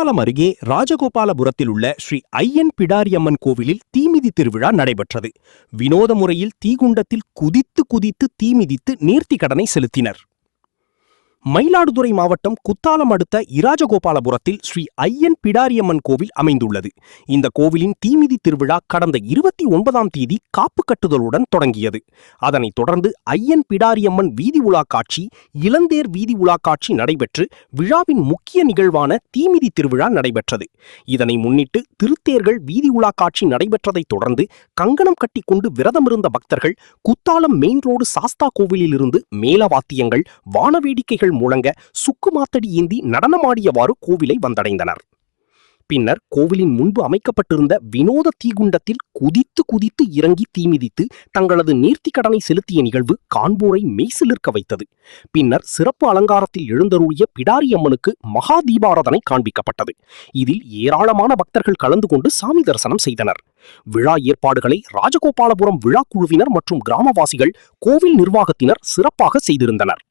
குத்தாலம் அருகே ராஜகோபாலபுரத்தில் உள்ள ஸ்ரீ ஐயன் பிடாரியம்மன் கோவிலில் தீமிதி திருவிழா நடைபெற்றது. வினோத முறையில் தீகுண்டத்தில் குதித்து குதித்து தீமிதித்து நேர்த்திக்கடனை செலுத்தினர். மயிலாடுதுறை மாவட்டம் குத்தாலம் அடுத்த இராஜகோபாலபுரத்தில் ஸ்ரீ ஐயன் பிடாரியம்மன் கோவில் அமைந்துள்ளது. இந்த கோவிலின் தீமிதி திருவிழா கடந்த 29ஆம் தேதி காப்பு கட்டுதலுடன் தொடங்கியது. அதனைத் தொடர்ந்து ஐயன் பிடாரியம்மன் வீதி உலா காட்சி, இளந்தேர் வீதி உலா காட்சி நடைபெற்று விழாவின் முக்கிய நிகழ்வான தீமிதி திருவிழா நடைபெற்றது. இதனை முன்னிட்டு திருத்தேர்கள் வீதி உலா காட்சி நடைபெற்றதைத் தொடர்ந்து கங்கணம் கட்டிக்கொண்டு விரதமிருந்த பக்தர்கள் குத்தாலம் மெயின் ரோடு சாஸ்தா கோவிலில் இருந்து மேளவாத்தியங்கள், வானவேடிக்கைகள் முழங்க சுக்குமாத்தடி ஏந்தி நடனமாடியவாறு கோவிலை வந்தடைந்தனர். பின்னர் கோவிலின் முன்பு அமைக்கப்பட்டிருந்த வினோத தீகுண்டத்தில் குதித்து குதித்து இறங்கி தீமிதித்து தங்களது நேர்த்திக்கடனை செலுத்திய நிகழ்வு காண்போரை மெய்சிலிர்க்க வைத்தது. பின்னர் சிறப்பு அலங்காரத்தில் எழுந்தருளிய பிடாரியம்மனுக்கு மகா தீபாராதனை காண்பிக்கப்பட்டது. இதில் ஏராளமான பக்தர்கள் கலந்து கொண்டு சாமி தரிசனம் செய்தனர். விழா ஏற்பாடுகளை ராஜகோபாலபுரம் விழா குழுவினர் மற்றும் கிராமவாசிகள், கோவில் நிர்வாகத்தினர் சிறப்பாக செய்திருந்தனர்.